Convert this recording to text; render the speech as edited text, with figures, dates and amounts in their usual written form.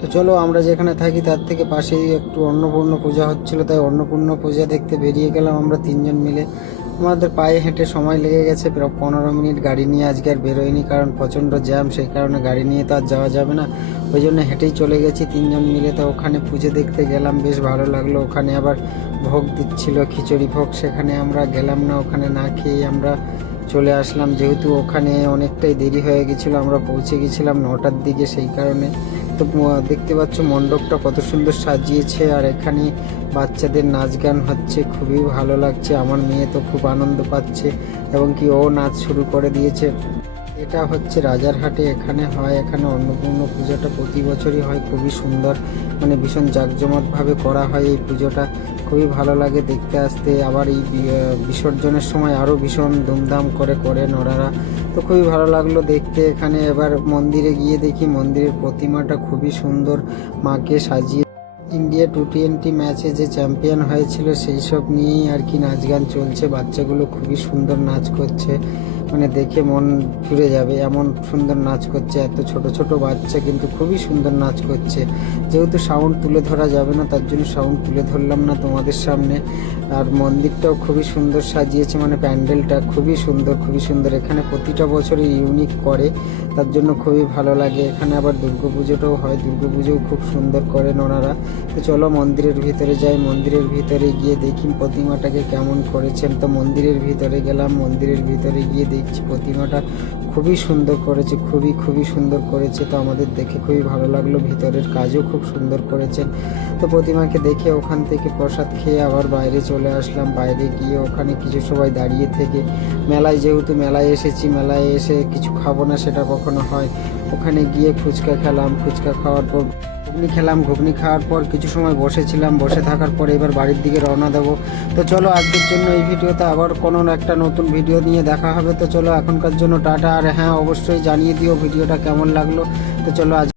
তো চলো, আমরা যেখানে থাকি তার থেকে পাশেই একটু অন্নপূর্ণা পূজা হচ্ছিল, তাই অন্নপূর্ণা পূজা দেখতে বেরিয়ে গেলাম আমরা তিনজন মিলে। আমাদের পায়ে হেঁটে সময় লেগে গেছে প্রায় 15 মিনিট। গাড়ি নিয়ে আজকে আর বেরোয়নি, কারণ প্রচণ্ড জ্যাম, সেই কারণে গাড়ি নিয়ে তো আর যাওয়া যাবে না, ওই জন্য হেঁটেই চলে গেছি তিনজন মিলে। তো ওখানে পুজো দেখতে গেলাম, বেশ ভালো লাগলো। ওখানে আবার ভোগ দিচ্ছিল, খিচুড়ি ভোগ, সেখানে আমরা গেলাম না, ওখানে না খেয়ে আমরা চলে আসলাম, যেহেতু ওখানে অনেকটাই দেরি হয়ে গেছিলো, আমরা পৌঁছে গেছিলাম 9টার দিকে, সেই কারণে। তো দেখতে পাচ্ছ মণ্ডপটা কত সুন্দর সাজিয়েছে, আর এখানে বাচ্চাদের নাচ গান হচ্ছে, খুবই ভালো লাগছে। আমার মেয়ে তো খুব আনন্দ পাচ্ছে, এবং কি ও নাচ শুরু করে দিয়েছে। এটা হচ্ছে রাজারহাটে, এখানে হয়, এখানে অন্নপূর্ণা পুজোটা প্রতি বছরই হয়, খুবই সুন্দর, মানে ভীষণ জাঁকজমকভাবে করা হয় এই পুজোটা, খুবই ভালো লাগে দেখতে আসতে। আবার এই বিসর্জনের সময় আরও ভীষণ ধুমধাম করে করে ওনারা, তো খুবই ভালো লাগলো দেখতে। এখানে এবার মন্দিরে গিয়ে দেখি মন্দিরের প্রতিমাটা খুবই সুন্দর, মাকে সাজিয়ে। ইন্ডিয়া টি20 ম্যাচে যে চ্যাম্পিয়ন হয়েছিল সেই সব নিয়েই আর কি নাচ গান চলছে, বাচ্চাগুলো খুবই সুন্দর নাচ করছে, মানে দেখে মন জুড়ে যাবে এমন সুন্দর নাচ করছে। এত ছোট ছোট বাচ্চা কিন্তু খুবই সুন্দর নাচ করছে। যেহেতু সাউন্ড তুলে ধরা যাবে না, তার জন্য সাউন্ড তুলে ধরলাম না তোমাদের সামনে। আর মন্দিরটাও খুবই সুন্দর সাজিয়েছে, মানে প্যান্ডেলটা খুবই সুন্দর, খুবই সুন্দর। এখানে প্রতিটা বছরই ইউনিক করে, তার জন্য খুবই ভালো লাগে। এখানে আবার দুর্গাপুজোটাও হয়, দুর্গাপুজোও খুব সুন্দর করেন ওনারা। তো চলো মন্দিরের ভিতরে যাই, মন্দিরের ভিতরে গিয়ে দেখি প্রতিমাটাকে কেমন করেছেন। তো মন্দিরের ভিতরে গেলাম, মন্দিরের ভিতরে গিয়ে দেখছি প্রতিমাটা খুবই সুন্দর করেছে, খুবই খুবই সুন্দর করেছে। তো আমাদের দেখে খুবই ভালো লাগলো, ভিতরের কাজও খুব সুন্দর করেছেন। তো প্রতিমাকে দেখে ওখান থেকে প্রসাদ খেয়ে আবার বাইরে চলে আসলাম। বাইরে গিয়ে ওখানে কিছু সময় দাঁড়িয়ে থেকে মেলায়, যেহেতু মেলায় এসেছি, মেলায় এসে কিছু খাবো না সেটা কখনো হয়, ওখানে গিয়ে ফুচকা খেলাম। ফুচকা খাওয়ার পর ঘুগনি খেলাম, ঘুগনি খাওয়ার পর কিছু সময় বসেছিলাম, বসে থাকার পরে এবার বাড়ির দিকে রওনা দেবো। তো চলো আজকের জন্য এই ভিডিওতে, আবার কোনো একটা নতুন ভিডিও নিয়ে দেখা হবে। তো চলো এখনকার জন্য টাটা। আর হ্যাঁ, অবশ্যই জানিয়ে দিও ভিডিওটা কেমন লাগলো। তো চলো আজ